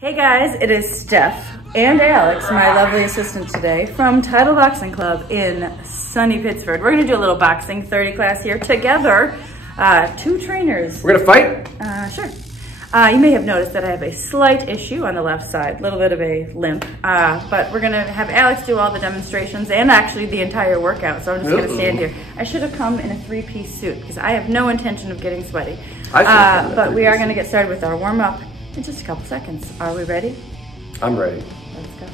Hey guys, it is Steph and Alex, my lovely assistant today, from Title Boxing Club in sunny Pittsford. We're gonna do a little boxing 30 class here together. Two trainers. We're gonna fight? Sure. You may have noticed that I have a slight issue on the left side, a little bit of a limp, but we're gonna have Alex do all the demonstrations and actually the entire workout, so I'm just gonna stand here. I should have come in a three-piece suit because I have no intention of getting sweaty. But we are gonna get started with our warm-up in just a couple seconds. Are we ready? I'm ready. Let's go.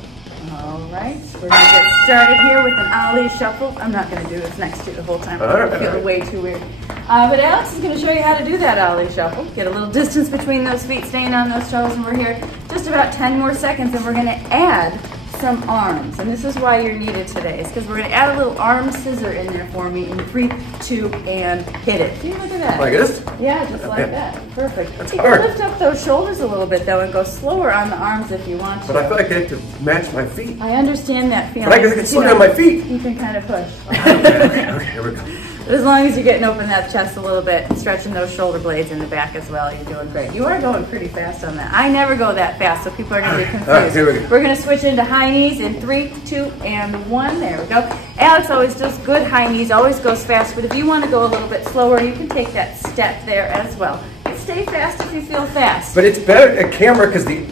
All right, we're gonna get started here with an Ali shuffle. I'm not gonna do this next to you the whole time. I feel way too weird. But Alex is gonna show you how to do that Ali shuffle. Get a little distance between those feet, staying on those toes, and we're here just about 10 more seconds, and we're gonna add some arms. And this is why you're needed today, is because we're gonna add a little arm scissor in there for me in 3, 2, and hit it. See, look at that. Like this? Yeah, just like that. Perfect. That's you hard. can lift up those shoulders a little bit though and go slower on the arms if you want to. But I feel like I have to match my feet. I understand that feeling. But I can slow down my feet. You can kind of push. Okay, here we go. But as long as you're getting open that chest a little bit and stretching those shoulder blades in the back as well, you're doing great. You are going pretty fast on that. I never go that fast, so people are going to be confused. All right, here we go. We're going to switch into high knees in 3, 2, and 1. There we go. Alex always does good high knees, always goes fast, but if you want to go a little bit slower, you can take that step there as well. And stay fast if you feel fast. But it's better at camera because the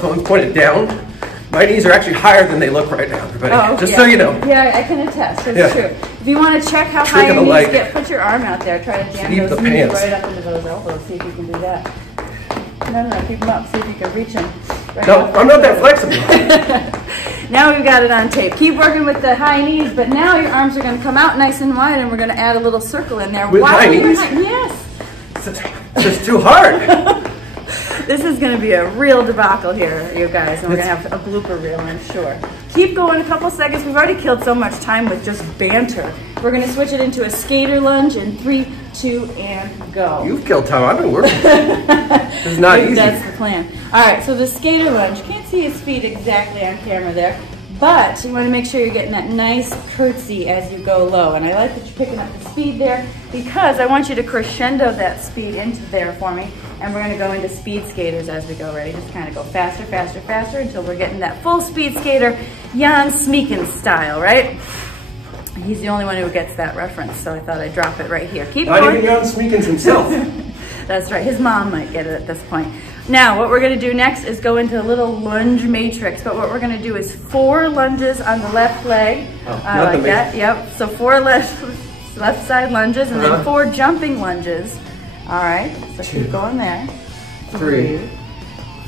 phone's pointed down. My knees are actually higher than they look right now, everybody. Just so you know. Yeah, I can attest. It's true. If you want to check how high your knees get, put your arm out there. Try to jam those knees right up into those elbows. See if you can do that. No, keep them up. See if you can reach them. Right no, I'm not that flexible. Now we've got it on tape. Keep working with the high knees, but now your arms are going to come out nice and wide, and we're going to add a little circle in there. With high knees? Yes. It's just too hard. This is going to be a real debacle here, you guys, and we're going to have a blooper reel, I'm sure. Keep going a couple seconds. We've already killed so much time with just banter. We're going to switch it into a skater lunge in 3, 2, and go. You've killed time. I've been working. This is not easy. That's the plan. All right, so the skater lunge, you can't see his feet exactly on camera there, but you want to make sure you're getting that nice curtsy as you go low. And I like that you're picking up the speed there because I want you to crescendo that speed into there for me. And we're going to go into speed skaters as we go. Ready? Just kind of go faster, faster, faster until we're getting that full speed skater, Jan Smeekens style, right? He's the only one who gets that reference, so I thought I'd drop it right here. Keep going. Not even Jan Smeekens himself. That's right. His mom might get it at this point. Now, what we're going to do next is go into a little lunge matrix, but what we're going to do is 4 lunges on the left leg, like that. Yep. So 4 left side lunges, and then 4 jumping lunges. All right, so keep going there. 3,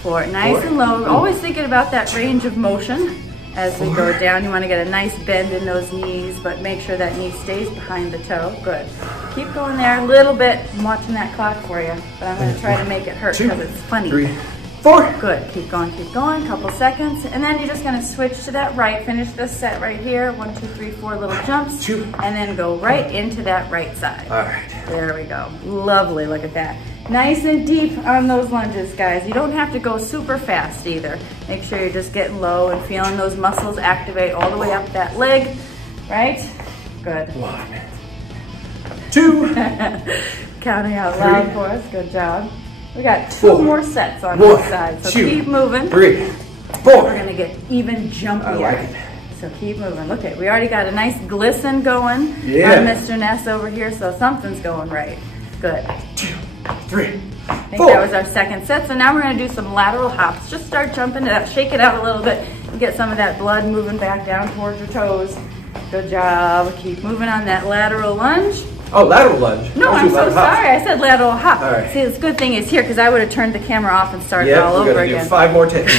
4, nice and low. Always thinking about that range of motion as we go down. You want to get a nice bend in those knees, but make sure that knee stays behind the toe. Good. Keep going there a little bit. I'm watching that clock for you, but I'm going to try to make it hurt because it's funny. 3, 4. Good. Keep going, couple seconds. And then you're just going to switch to that right. Finish this set right here. 1, 2, 3, 4 little jumps. And then go right into that right side. All right. There we go. Lovely. Look at that. Nice and deep on those lunges, guys. You don't have to go super fast either. Make sure you're just getting low and feeling those muscles activate all the way up that leg. Right? Good. 1, 2. Counting out loud for us. Good job. We got 2 more sets on this side, so keep moving. 3, 4. We're gonna get even jumpier. I like it. So keep moving. Look at, we already got a nice glisten going on Mr. Ness over here, so something's going right. Good. 2, 3, 4. I think that was our second set. So now we're gonna do some lateral hops. Just start jumping it up, shake it out a little bit, and get some of that blood moving back down towards your toes. Good job. Keep moving on that lateral lunge. Oh, lateral lunge. No, I'm so sorry. I said lateral hop. All right. See, the good thing is here, because I would have turned the camera off and started all over again. Do 5 more takes.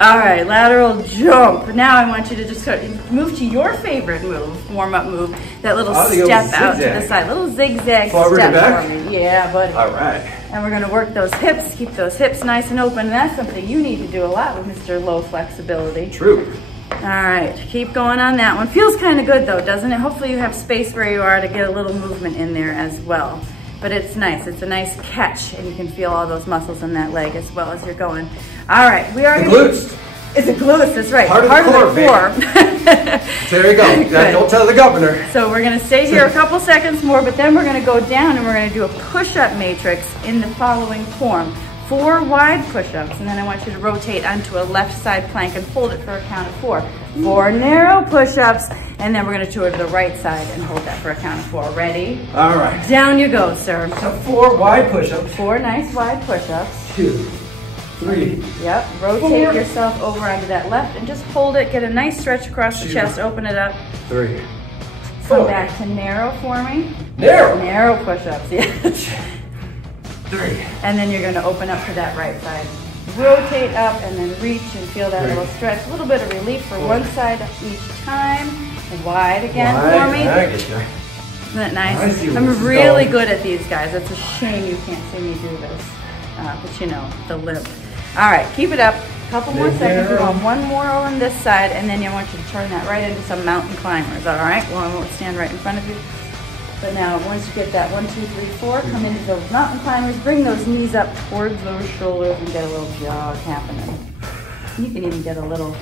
All right, lateral jump. Now I want you to just move to your favorite move, warm-up move, that little step out to the side, little zigzag forward step and back? for me. Yeah, buddy. All right. And we're gonna work those hips, keep those hips nice and open. And that's something you need to do a lot with Mr. Low Flexibility. True. All right, keep going on that one. Feels kind of good though, doesn't it? Hopefully you have space where you are to get a little movement in there as well. But it's nice, it's a nice catch, and you can feel all those muscles in that leg as well as you're going. All right, we are- glutes. It's a glutes, that's right. Part of the core. There you go. Don't tell the governor. So we're gonna stay here a couple seconds more, but then we're gonna go down and we're gonna do a push-up matrix in the following form. 4 wide push-ups, and then I want you to rotate onto a left side plank and hold it for a count of 4. 4 narrow push-ups, and then we're gonna tour to the right side and hold that for a count of 4. Ready? All right. Down you go, sir. So 4 wide push-ups. 4 nice wide push-ups. 2, 3. Yep, rotate 4. yourself over onto that left and just hold it. Get a nice stretch across the chest, open it up. 3, 4. Come back to narrow for me. Narrow? Narrow push-ups, yes. 3. And then you're gonna open up to that right side. Rotate up and then reach and feel that little stretch. A little bit of relief for one side each time. And wide again for me. I get you. Isn't that nice? I'm really good at these guys. It's a shame you can't see me do this. But you know, the limp. All right, keep it up. A couple more seconds. We want one more on this side, and then I want you to turn that right into some mountain climbers. All right? Well, I won't stand right in front of you. But now, once you get that 1, 2, 3, 4, come into those mountain climbers. Bring those knees up towards those shoulders and get a little jog happening. You can even get a little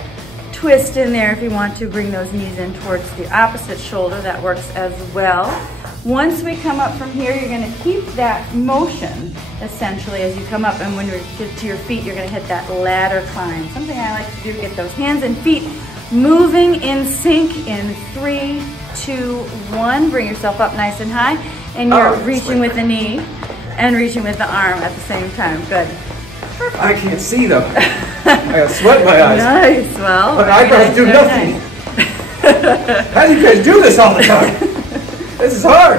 twist in there if you want to. Bring those knees in towards the opposite shoulder. That works as well. Once we come up from here, you're going to keep that motion, essentially, as you come up. And when you get to your feet, you're going to hit that ladder climb. Something I like to do, get those hands and feet moving in sync in 3, 2, 1. Bring yourself up nice and high. And you're reaching with the knee and reaching with the arm at the same time. Good. Perfect. I can't see them. I got sweat in my eyes. Nice. Well, my eyebrows do nothing. Nice. How do you guys do this all the time? This is hard.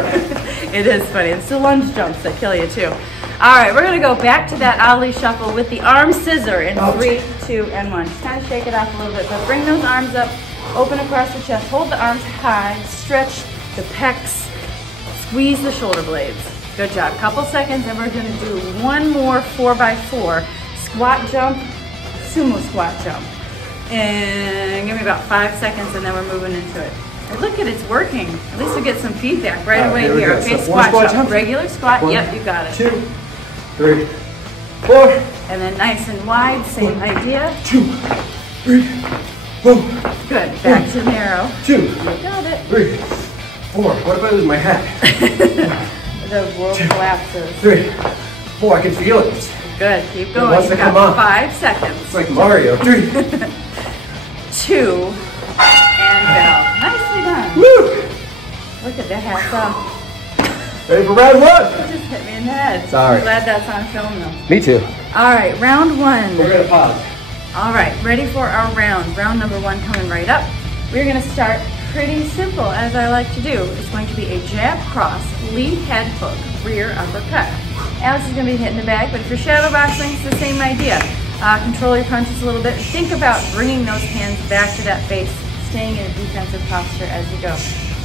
It is funny. It's the lunge jumps that kill you too. All right, we're gonna go back to that ollie shuffle with the arm scissor in 3, 2, and 1. Just kind of shake it off a little bit, but bring those arms up, open across the chest, hold the arms high, stretch the pecs, squeeze the shoulder blades. Good job. Couple seconds, and we're gonna do one more 4x4 squat jump, sumo squat jump. And give me about 5 seconds, and then we're moving into it. And look at it's working. At least we get some feedback right away here. Okay, so squat jump. Regular squat. Yep, you got it. 2, 3, 4. And then nice and wide, same idea. 2, 3, 4. Good. Back to narrow. 2. You got it. 3, 4. What if I lose my hat? The world collapses. 3, 4. I can feel it. Good. Keep going. You got 5 seconds. It's like Mario. 3, 2, and go. Nicely done. Woo! Look at that hat's off. Ready for round 1? You just hit me in the head. Sorry. I'm glad that's on film though. Me too. All right, round 1. We're gonna pause. All right, ready for our round. Round number 1 coming right up. We're gonna start pretty simple, as I like to do. It's going to be a jab cross, lead head hook, rear uppercut. Alex is gonna be hitting the bag, but if you're shadow boxing, it's the same idea. Control your punches a little bit. Think about bringing those hands back to that face, staying in a defensive posture as you go.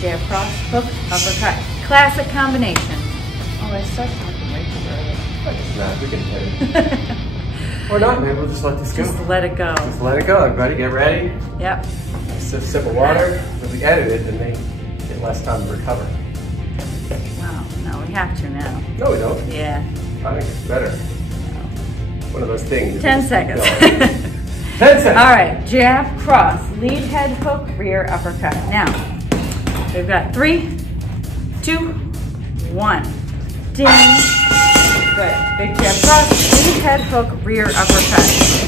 Jab cross, hook, uppercut. Classic combination. Oh, I start talking way too early. It's not. We can hit it. Or not, maybe we'll just let this go. Just let it go. Just let it go. Everybody get ready. Yep. Just a sip of water. If we edit it, then they get less time to recover. Wow, no, we have to now. No, we don't. Yeah. I think it's better. One of those things. 10 seconds. 10 seconds. All right, jab, cross, lead head hook, rear uppercut. Now, we've got 3, 2, 1. Ding. Good. Big jab, cross, lead head hook, rear uppercut.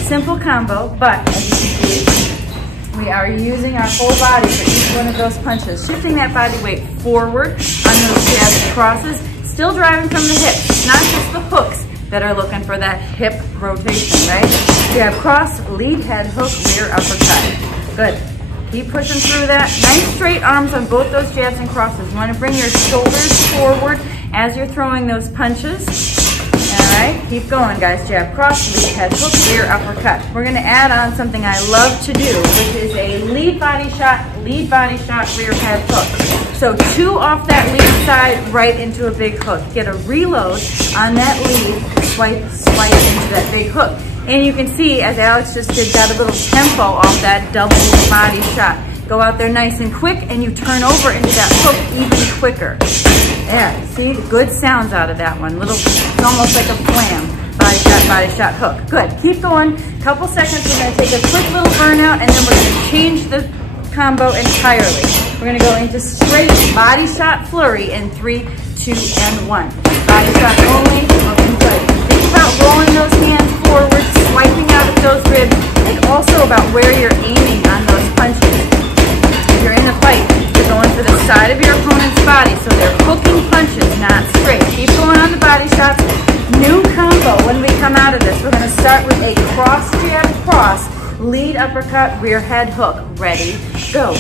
Simple combo, but as you can see, we are using our whole body for each one of those punches. Shifting that body weight forward on those jabs and crosses, still driving from the hips, not just the hooks that are looking for that hip rotation, right? Jab, cross, lead head hook, rear uppercut. Good. Keep pushing through that. Nice straight arms on both those jabs and crosses. You want to bring your shoulders forward as you're throwing those punches. All right, keep going, guys. Jab, cross, lead head hook, rear uppercut. We're going to add on something I love to do, which is a lead body shot, rear head hook. So 2 off that lead side, right into a big hook. Get a reload on that lead, swipe into that big hook. And you can see, as Alex just did, got a little tempo off that double body shot. Go out there nice and quick, and you turn over into that hook even quicker. Yeah, see the good sounds out of that one. It's almost like a flam. Body shot, hook. Good. Keep going. Couple seconds. We're going to take a quick little burnout, and then we're going to change the combo entirely. We're going to go into straight body shot flurry in 3, 2, and 1. Body shot only. Looking good. Think about rolling those hands forward, swiping out at those ribs. Think also about where you're aiming on those punches. If you're in a fight, you're going for the side of your opponent's body, so they're hooking punches, not straight. Keep going on the body shots. New combo when we come out of this. We're going to start with a cross jab, cross, lead uppercut, rear head hook. Ready, go.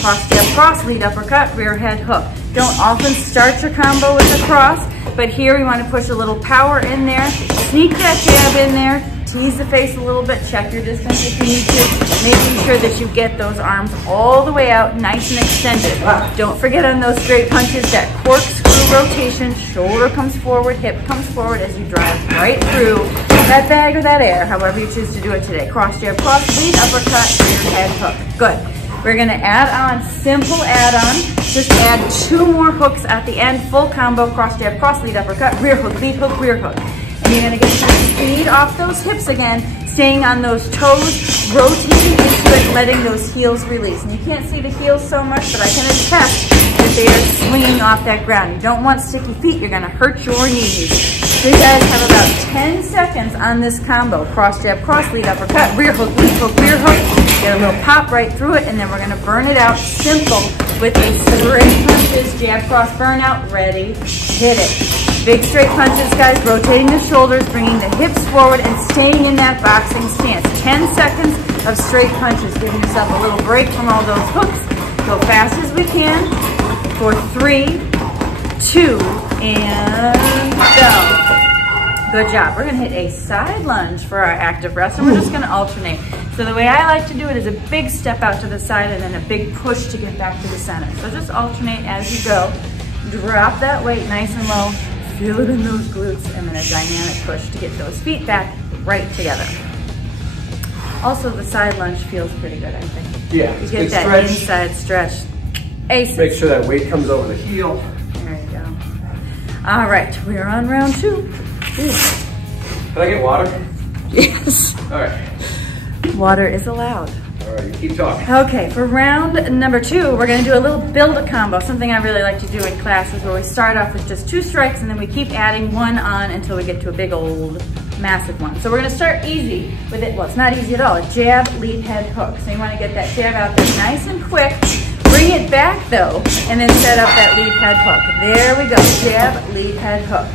Cross jab, cross, lead uppercut, rear head hook. Don't often start your combo with a cross, but here we want to push a little power in there, sneak that jab in there, tease the face a little bit, check your distance if you need to, making sure that you get those arms all the way out, nice and extended. Don't forget on those straight punches, that corkscrew rotation, shoulder comes forward, hip comes forward as you drive right through that bag or that air, however you choose to do it today. Cross jab, cross, lead uppercut, rear head hook. Good. We're going to add on, simple add-on. Just add 2 more hooks at the end, full combo, cross jab, cross, lead uppercut, rear hook, rear hook. And you're going to get some speed off those hips again, staying on those toes, rotating into it, letting those heels release. And you can't see the heels so much, but I can attest that they are swinging off that ground. You don't want sticky feet, you're going to hurt your knees. So you guys have about 10 seconds on this combo. Cross jab, cross, lead uppercut, rear hook, rear hook. Get a little pop right through it, and then we're going to burn it out simple with a straight punches, jab, cross, burn out. Ready, hit it. Big straight punches, guys, rotating the shoulders, bringing the hips forward, and staying in that boxing stance. 10 seconds of straight punches. Giving yourself a little break from all those hooks. Go fast as we can for 3, 2, and go. Good job. We're going to hit a side lunge for our active rest, and we're just going to alternate. So the way I like to do it is a big step out to the side and then a big push to get back to the center. So just alternate as you go. Drop that weight nice and low. Feel it in those glutes, and then a dynamic push to get those feet back right together. Also, the side lunge feels pretty good, I think. Yeah, you get that stretch. Inside stretch. Ace. Make sure that weight comes over the heel. There you go. All right, we're on round 2. Ooh. Can I get water? Yes. All right. Water is allowed. All right, you keep talking. Okay, for round number 2, we're going to do a little build-a combo, something I really like to do in classes where we start off with just 2 strikes and then we keep adding 1 on until we get to a big old massive one. So we're going to start easy with it. Well, it's not easy at all. A jab, lead, head, hook. So you want to get that jab out there nice and quick. Bring it back though, and then set up that lead, head, hook. There we go. Jab, lead, head, hook.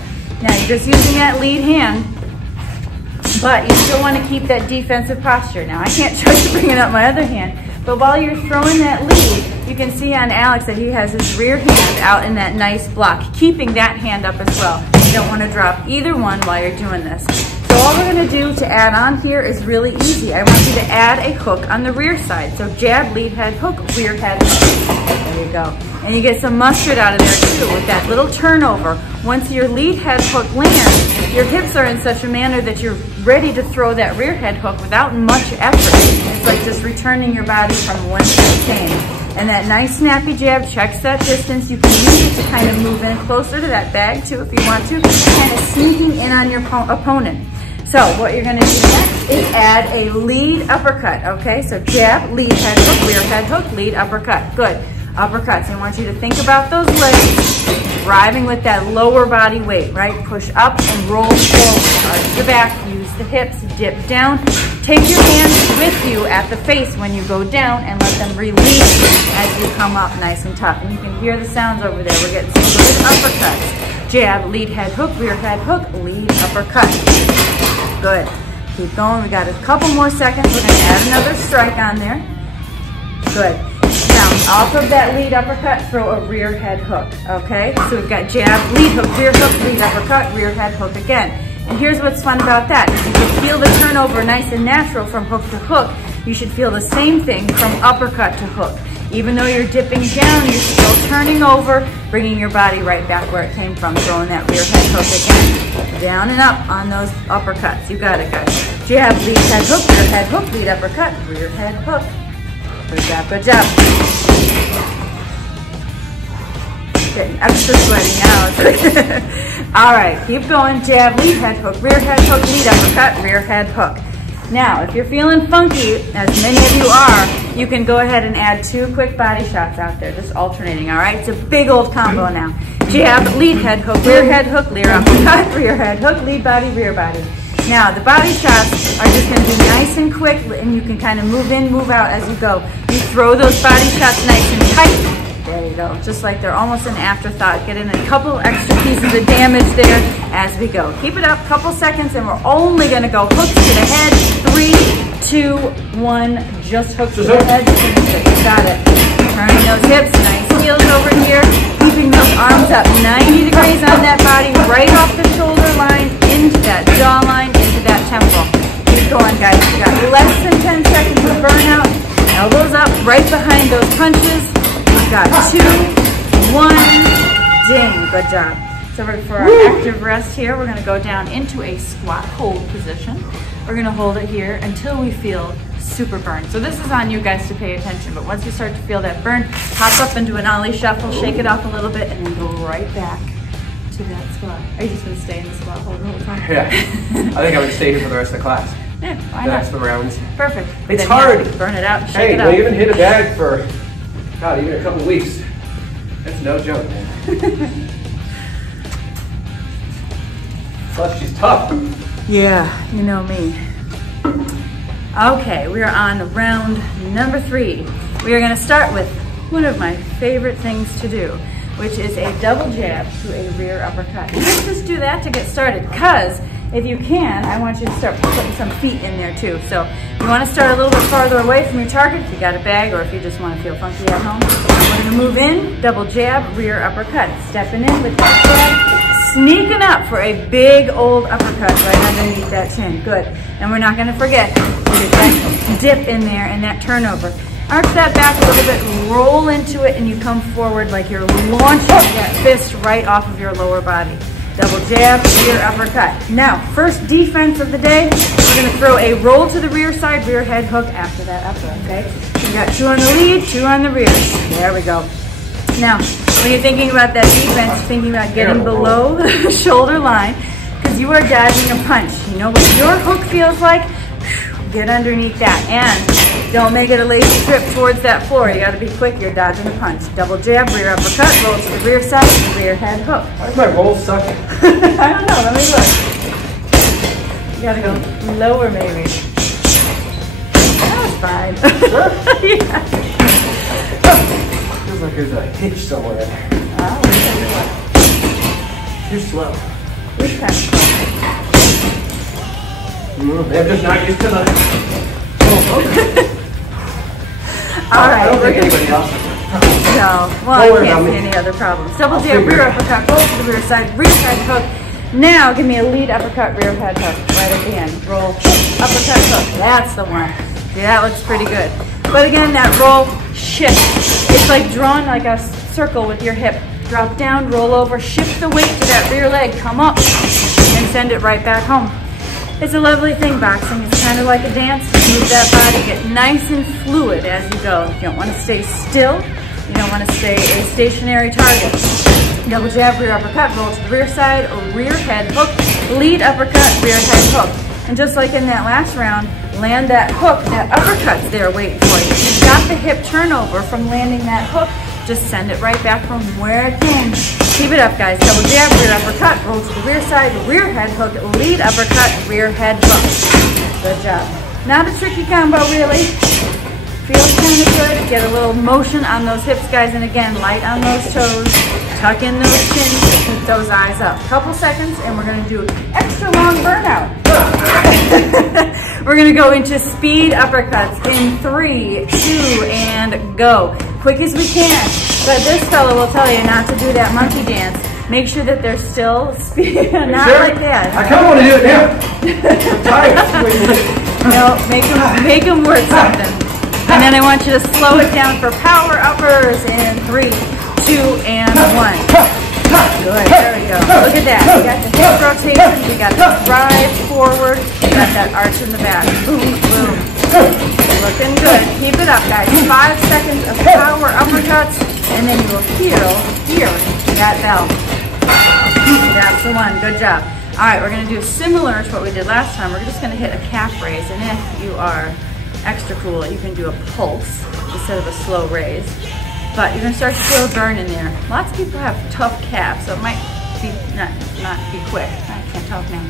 Now you're just using that lead hand, but you still want to keep that defensive posture. Now I can't show you bringing up my other hand, but while you're throwing that lead, you can see on Alex that he has his rear hand out in that nice block, keeping that hand up as well. You don't want to drop either one while you're doing this. So all we're going to do to add on here is really easy. I want you to add a hook on the rear side. So jab, lead, head, hook, rear, head, hook. There you go. And you get some mustard out of there too with that little turnover. Once your lead head hook lands, your hips are in such a manner that you're ready to throw that rear head hook without much effort. It's like just returning your body from one to the chain. And that nice snappy jab checks that distance. You can use it to kind of move in closer to that bag too if you want to, kind of sneaking in on your opponent. So what you're going to do next is add a lead uppercut, okay? So jab, lead, head hook, rear head hook, lead uppercut. Good. Uppercuts. I want you to think about those legs driving with that lower body weight, right? Push up and roll forward. Arch the back, use the hips, dip down. Take your hands with you at the face when you go down and let them release as you come up nice and tough. And you can hear the sounds over there. We're getting some good uppercuts. Jab, lead, head hook, rear head hook, lead, uppercut. Good. Keep going. We got a couple more seconds. We're going to add another strike on there. Good. Now, off of that lead uppercut, throw a rear head hook, okay? So we've got jab, lead hook, lead uppercut, rear head hook again. And here's what's fun about that. If you can feel the turnover nice and natural from hook to hook, you should feel the same thing from uppercut to hook. Even though you're dipping down, you're still turning over, bringing your body right back where it came from, throwing that rear head hook again. Down and up on those uppercuts. You got it, guys. Jab, lead, head hook, rear head hook, lead uppercut, rear head hook. Good job, good job. Getting extra sweaty now. All right, keep going. Jab, lead, head hook, rear head hook, lead uppercut, rear head hook. Now, if you're feeling funky, as many of you are, you can go ahead and add 2 quick body shots out there, just alternating, all right? It's a big old combo now. Jab, lead, head hook, rear uppercut, rear head hook, lead body, rear body. Now, the body shots are just gonna be nice and quick, and you can kind of move in, move out as you go. You throw those body shots nice and tight. There you go, just like they're almost an afterthought. Get in a couple extra pieces of damage there as we go. Keep it up, couple seconds, and we're only gonna go hooks to the head. 3, 2, 1, just hooks to the head. Finish it, you got it. Turning those hips, nice heels over here. Keeping those arms up 90 degrees on that body, right off the shoulder line, into that jawline, into that temple. Keep going, guys. You got less than 10 seconds of burnout. Elbows up, right behind those punches. We've got 2, 1, ding. Good job. So for our active rest here, we're going to go down into a squat hold position. We're going to hold it here until we feel super burn. So this is on you guys to pay attention, but once you start to feel that burn, hop up into an ollie shuffle, shake it off a little bit, and then go right back to that squat. Are you just going to stay in the squat hold the whole time? Yeah. I think I'm going to stay here for the rest of the class. Yeah, why the not? rest of the rounds. Perfect. It's hard. Burn it out and shake it up. Hey, we even hit a bag for, God, even a couple of weeks. That's no joke, man. Plus, she's tough. Yeah, you know me. Okay, we are on round number 3. We are going to start with one of my favorite things to do, which is a double jab to a rear uppercut. Let's just do that to get started, because if you can, I want you to start putting some feet in there too. So you want to start a little bit farther away from your target if you got a bag, or if you just want to feel funky at home. We're going to move in, double jab, rear uppercut. Stepping in with that jab, sneaking up for a big old uppercut right underneath that chin. Good. And we're not going to forget that dip in there and that turnover. Arch that back a little bit, roll into it, and you come forward like you're launching that fist right off of your lower body. Double jab, rear uppercut. Now, first defense of the day, we're going to throw a roll to the rear side, rear head hook after that upper, okay? You got 2 on the lead, 2 on the rear. There we go. Now, when you're thinking about that defense, you're thinking about getting below the shoulder line, because you are dodging a punch. You know what your hook feels like? Get underneath that, and don't make it a lazy trip towards that floor. You gotta be quick, you're dodging a punch. Double jab, rear uppercut, roll to the rear side, rear head hook. Why is my roll sucking? I don't know, let me look. You gotta go lower maybe. That's fine. Sure? Yeah. Feels like there's a hitch somewhere in there. Oh, too slow. Which kind of slow? I'm just not used to the... All right. I don't think anybody else is. No, well, I can't see any other problems. Double jab, rear uppercut, roll to the rear side, rear side hook. Now give me a lead uppercut, rear head hook right at the end. Roll, uppercut, hook. That's the one. Yeah, that looks pretty good. But again, that roll, shift. It's like drawing like a circle with your hip. Drop down, roll over, shift the weight to that rear leg, come up, and send it right back home. It's a lovely thing, boxing. It's kind of like a dance. Move that body, get nice and fluid as you go. You don't want to stay still. You don't want to stay a stationary target. Double jab, rear uppercut, roll to the rear side, rear head hook, lead uppercut, rear head hook. And just like in that last round, land that hook, that uppercut's there waiting for you. You got the hip turnover from landing that hook, just send it right back from where it came. Keep it up, guys. Double jab, rear uppercut, roll to the rear side, rear head hook, lead uppercut, rear head hook. Good job. Not a tricky combo, really. Feels kind of good. Get a little motion on those hips, guys, and again, light on those toes. Tuck in those chins, keep those eyes up. Couple seconds, and we're going to do extra long burnout. We're going to go into speed uppercuts in 3, 2, and go. Quick as we can. But this fellow will tell you not to do that monkey dance. Make sure that they're still speed, not sure? like that. I kind of want to do it now. I'm tired. No, make them worth something. And then I want you to slow it down for power uppers in 3, 2, and 1. Good, there we go. Look at that. We got the hip rotation, we got the drive forward, we got that arch in the back. Boom, boom. Looking good. Keep it up, guys. 5 seconds of power uppercuts, and then you will hear that bell. That's the one. Good job. All right, we're going to do similar to what we did last time. We're just going to hit a calf raise, and if you are extra cool, you can do a pulse instead of a slow raise. But you're going to start to feel a burn in there. Lots of people have tough calves, so it might be not be quick. I can't talk now.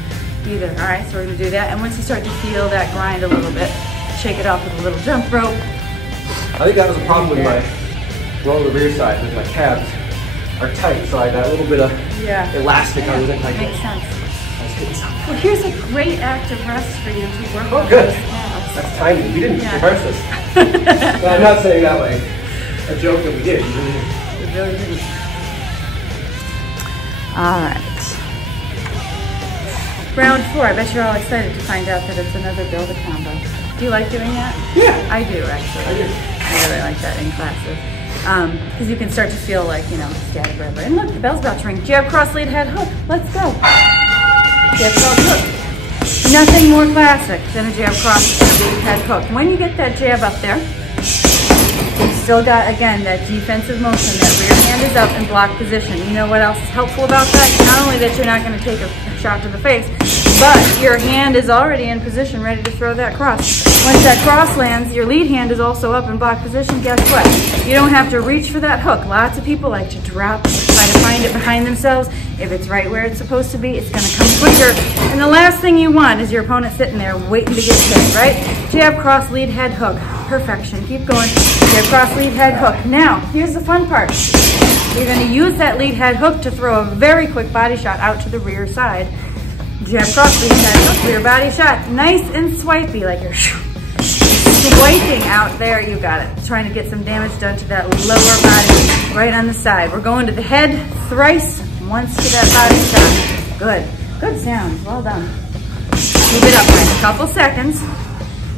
Either. All right, so we're gonna do that. And once you start to feel that grind a little bit, shake it off with a little jump rope. I think that was a problem with my roll the rear side, because my calves are tight, so I got a little bit of elastic on the like makes sense. Well, here's a great active rest for you to work on. Oh, good. That's timely. We didn't rehearse this. No, I'm not saying that like a joke that we did. We really didn't. All right. Round 4. I bet you're all excited to find out that it's another build-a combo. Do you like doing that? Yeah. I do, actually. I do. I really like that in classes. Because you can start to feel like, you know, static forever. And look, the bell's about to ring. Jab, cross, lead, head, hook. Let's go. Jab, cross, hook. Nothing more classic than a jab, cross, lead, head, hook. When you get that jab up there, you've still got, again, that defensive motion. That rear hand is up in block position. You know what else is helpful about that? Not only that you're not going to take a shot to the face, but your hand is already in position, ready to throw that cross. Once that cross lands, your lead hand is also up in block position. Guess what? You don't have to reach for that hook. Lots of people like to drop, try to find it behind themselves. If it's right where it's supposed to be, it's going to come quicker. And the last thing you want is your opponent sitting there waiting to get hit, right? Jab, cross, lead, head, hook. Perfection. Keep going. Jab, cross, lead, head, hook. Now, here's the fun part. You're going to use that lead head hook to throw a very quick body shot out to the rear side. Jab, cross, lead, head, hook, rear body shot. Nice and swipey, like you're swiping out there. You got it. Trying to get some damage done to that lower body right on the side. We're going to the head thrice, once to that body shot. Good. Good sounds. Well done. Keep it up for a couple seconds.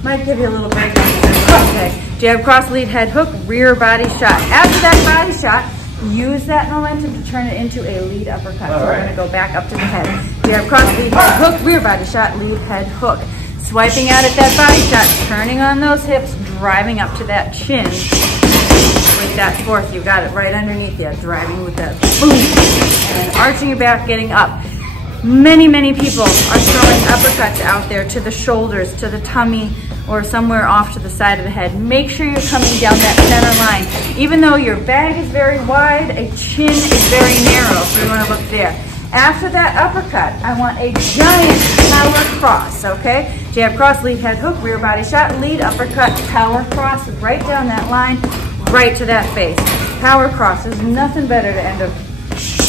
Might give you a little break. Okay. Jab, cross, lead, head, hook, rear body shot. After that body shot, use that momentum to turn it into a lead uppercut. So we're going to go back up to the head. Jab, cross, lead, head, hook, rear body shot, lead, head, hook. Swiping out at that body shot, turning on those hips, driving up to that chin with that fourth. You got it right underneath you, driving with that boom. And then arching your back, getting up. Many, many people are throwing uppercuts out there to the shoulders, to the tummy, or somewhere off to the side of the head. Make sure you're coming down that center line. Even though your bag is very wide, a chin is very narrow, so you want to look there. After that uppercut, I want a giant power cross, okay? Jab, cross, lead, head, hook, rear body shot, lead, uppercut, power cross, right down that line, right to that face. Power cross is nothing better to end a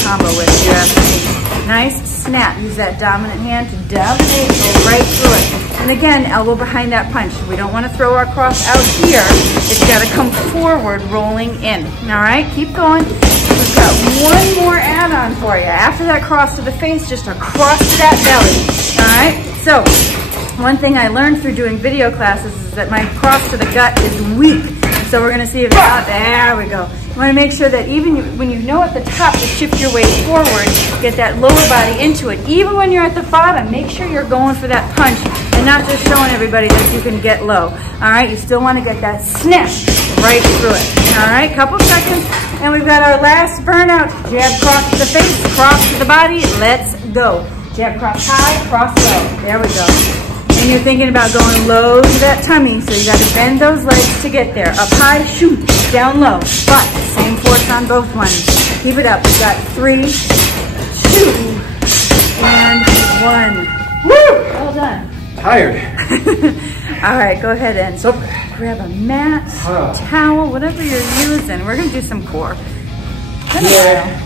combo with. You have a nice snap. Use that dominant hand to dominate, go right through it. And again, elbow behind that punch. We don't want to throw our cross out here. It's got to come forward, rolling in. All right, keep going. We've got one more add-on for you. After that cross to the face, just across to that belly. All right, so one thing I learned through doing video classes is that my cross to the gut is weak. So we're going to see if it's out. There we go. You want to make sure that even when you know at the top to shift your weight forward, get that lower body into it. Even when you're at the bottom, make sure you're going for that punch and not just showing everybody that you can get low. All right, you still want to get that snap right through it. All right, couple seconds, and we've got our last burnout. Jab, cross to the face, cross to the body. Let's go. Jab, cross high, cross low. There we go. And you're thinking about going low to that tummy, so you got to bend those legs to get there. Up high, shoot, down low. But same force on both ones. Keep it up. We've got 3, 2, and 1. Woo! Well done. Tired. All right, go ahead and grab a mat, towel, whatever you're using. We're going to do some core. Yeah.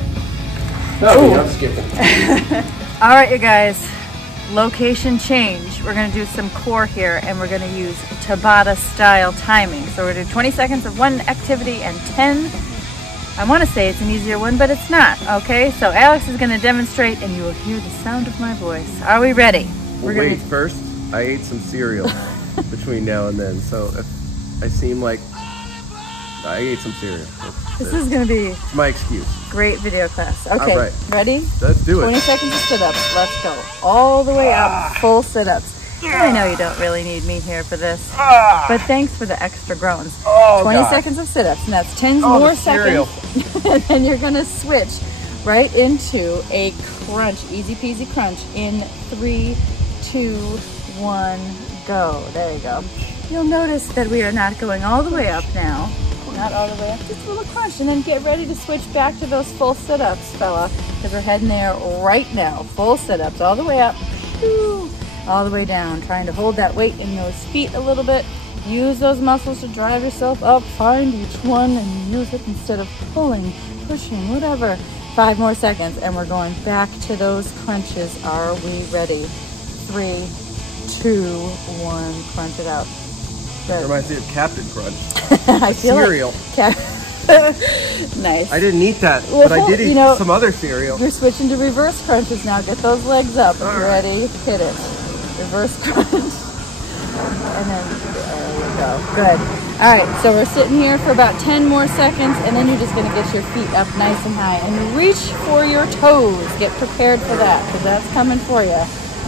No, I'm skipping. All right, you guys. Location change. We're going to do some core here, and we're going to use Tabata style timing. So we're going to do 20 seconds of one activity and 10. I want to say it's an easier one, but it's not. Okay, so Alex is going to demonstrate, and you will hear the sound of my voice. Are we ready? Wait, first, I ate some cereal between now and then, so if I seem like I ate some cereal. This is going to be my excuse. Great video class. Okay, all right. Ready? Let's do it. 20 seconds of sit-ups. Let's go. All the way up, full sit-ups. I know you don't really need me here for this, but thanks for the extra groans. 20 seconds of sit-ups, and that's 10 more seconds. And then you're going to switch right into a crunch, easy peasy crunch in 3, 2, 1, go. There you go. You'll notice that we are not going all the way up now. Not all the way up, just a little crunch, and then get ready to switch back to those full sit-ups, fella, because we're heading there right now. Full sit-ups all the way up. Woo. all the way down, trying to hold that weight in those feet a little bit. Use those muscles to drive yourself up. Find each one and use it instead of pulling, pushing, whatever. 5 more seconds, and we're going back to those crunches. Are we ready? 3, 2, 1. Crunch it out. Good. Reminds me of Captain Crunch. I feel cereal. Like nice. I didn't eat that, well, but I did eat some other cereal. You're switching to reverse crunches now. Get those legs up. All ready? Hit it. Reverse crunch. And then there we go. Good. All right, so we're sitting here for about 10 more seconds, and then you're just going to get your feet up nice and high and reach for your toes. Get prepared for that, because that's coming for you.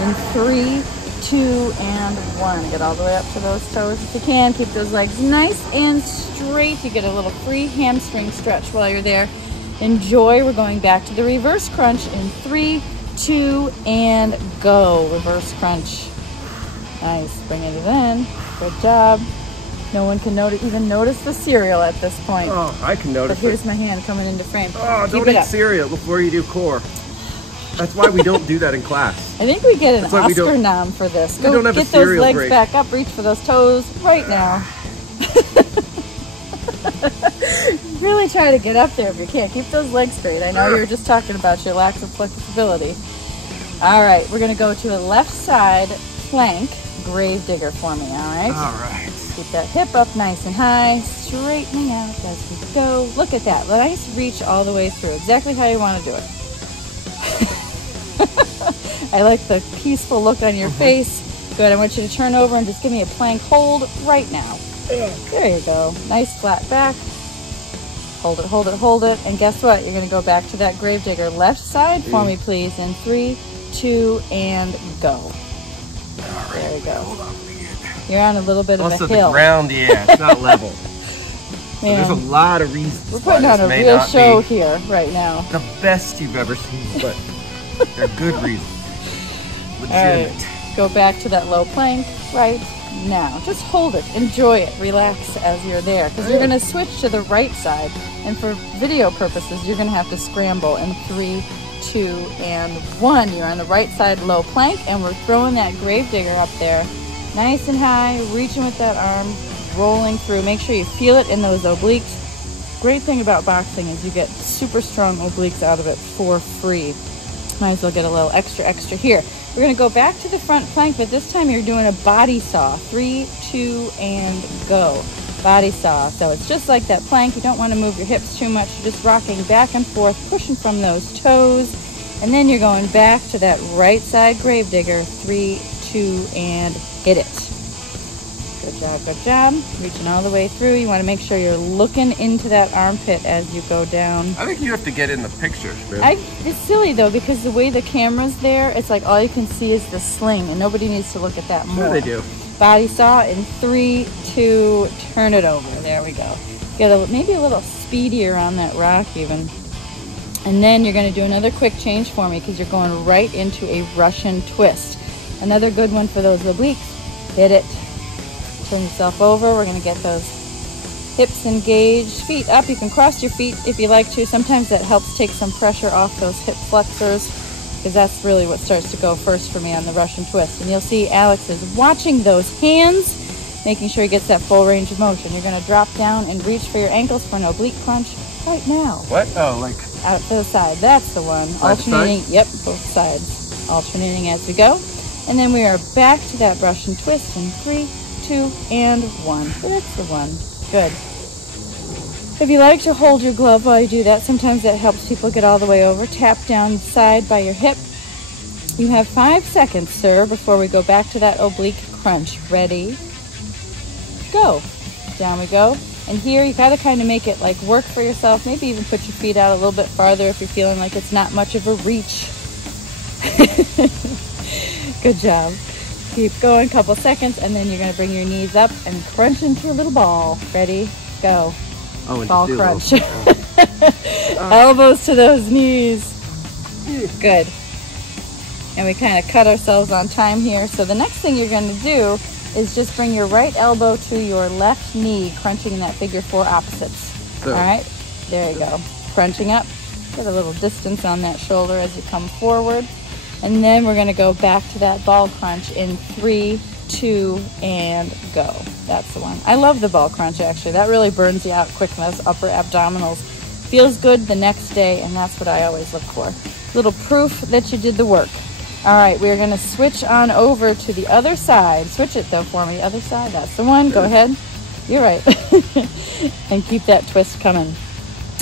In 3, 2, and 1. Get all the way up to those toes if you can. Keep those legs nice and straight. You get a little free hamstring stretch while you're there. Enjoy. We're going back to the reverse crunch in 3, 2, and go. Reverse crunch. Nice. Bring it in. Good job. No one can even notice the cereal at this point. Oh, I can notice. But here's my hand coming into frame. Oh, don't eat cereal before you do core. That's why we don't do that in class. I think we get an Oscar nom for this. Go get those legs back up, reach for those toes right now. Really try to get up there if you can. Keep those legs straight. I know you were just talking about your lack of flexibility. All right, we're going to go to a left side plank grave digger for me, all right? All right. Keep that hip up nice and high, straightening out as we go. Look at that. Nice reach all the way through. Exactly how you want to do it. I like the peaceful look on your face. Good. I want you to turn over and just give me a plank hold right now. There you go. Nice flat back. Hold it, hold it, hold it. And guess what? You're going to go back to that grave digger left side for me, please. In 3, 2, and go. There you go. You're on a little bit of a hill. The ground, yeah, it's not level. So there's a lot of reasons. We're putting on a real show here right now. The best you've ever seen, but they're good reasons. Legitimate. All right, go back to that low plank right now. Just hold it, enjoy it, relax as you're there, because you're going to switch to the right side. And for video purposes, you're going to have to scramble in 3, 2, and 1. You're on the right side low plank, and we're throwing that grave digger up there. Nice and high, reaching with that arm, rolling through. Make sure you feel it in those obliques. Great thing about boxing is you get super strong obliques out of it for free. Might as well get a little extra here. We're going to go back to the front plank, but this time you're doing a body saw. 3, 2, and go. Body saw. So it's just like that plank. You don't want to move your hips too much. You're just rocking back and forth, pushing from those toes. And then you're going back to that right side grave digger. 3, 2, and hit it. Good job, good job. Reaching all the way through. You want to make sure you're looking into that armpit as you go down. I think you have to get in the picture, man. It's silly though, because the way the camera's there, it's like all you can see is the sling, and nobody needs to look at that more. Sure they do. Body saw in 3, 2, turn it over. There we go. Get maybe a little speedier on that rock even. And then you're going to do another quick change for me, because you're going right into a Russian twist. Another good one for those obliques. Hit it. Turn yourself over. We're going to get those hips engaged. Feet up. You can cross your feet if you like to. Sometimes that helps take some pressure off those hip flexors, because that's really what starts to go first for me on the Russian twist. And you'll see Alex is watching those hands, making sure he gets that full range of motion. You're going to drop down and reach for your ankles for an oblique crunch right now. What? Oh, like... out to the side. That's the one. Alternating. Yep, both sides. Alternating as we go. And then we are back to that Russian twist in 3, 2, and 1. So that's the one. Good. If you like to hold your glove while you do that, sometimes that helps people get all the way over. Tap down side by your hip. You have 5 seconds, sir, before we go back to that oblique crunch. Ready? Go. Down we go. And here you gotta kind of make it like work for yourself. Maybe even put your feet out a little bit farther if you're feeling like it's not much of a reach. Good job. Keep going, couple seconds, and then you're gonna bring your knees up and crunch into a little ball. Ready? Go. Oh, ball crunch. Elbows to those knees. Good. And we kind of cut ourselves on time here. So the next thing you're gonna do is just bring your right elbow to your left knee, crunching in that figure 4 opposites. All right, there you go. Crunching up. Get a little distance on that shoulder as you come forward. And then we're gonna go back to that ball crunch in 3, 2, and go. That's the one. I love the ball crunch, actually. That really burns you out quick in those upper abdominals. Feels good the next day, and that's what I always look for. Little proof that you did the work. All right, we're gonna switch on over to the other side. Switch it though for me, other side, that's the one, go ahead. You're right. And keep that twist coming.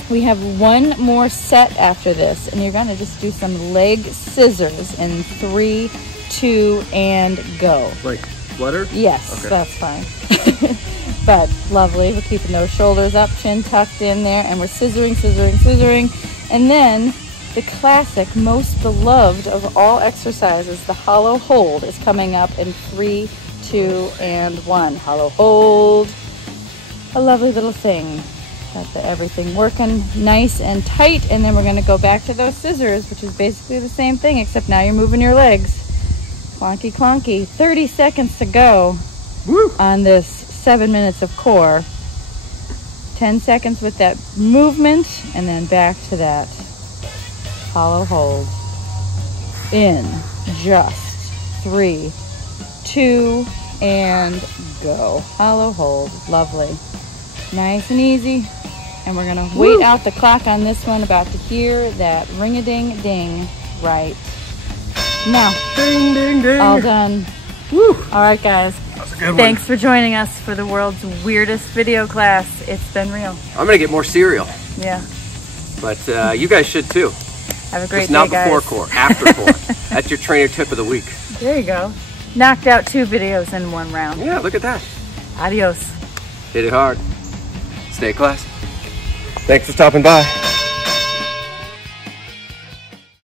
We have one more set after this, and you're gonna just do some leg scissors in 3, 2, and go. Like flutter? Yes, okay. That's fine. But lovely, we're keeping those shoulders up, chin tucked in there, and we're scissoring, scissoring, scissoring. And then the classic, most beloved of all exercises, the hollow hold, is coming up in 3, 2, and 1. Hollow hold, a lovely little thing. Got everything working nice and tight, and then we're gonna go back to those scissors, which is basically the same thing, except now you're moving your legs. Clonky, clonky. 30 seconds to go. Woo. On this 7 minutes of core. 10 seconds with that movement, and then back to that hollow hold. In just 3, 2, and go. Hollow hold, lovely. Nice and easy. And we're gonna wait out the clock on this one, about to hear that ring-a-ding-ding right now. Ding, ding, ding. All done. Woo. All right, guys. That was a good one. Thanks for joining us for the world's weirdest video class. It's been real. I'm gonna get more cereal. Yeah. But you guys should too. Have a great Just not day, before guys. core, after core. That's your trainer tip of the week. There you go. Knocked out 2 videos in 1 round. Yeah, look at that. Adios. Hit it hard. Stay classy. Thanks for stopping by.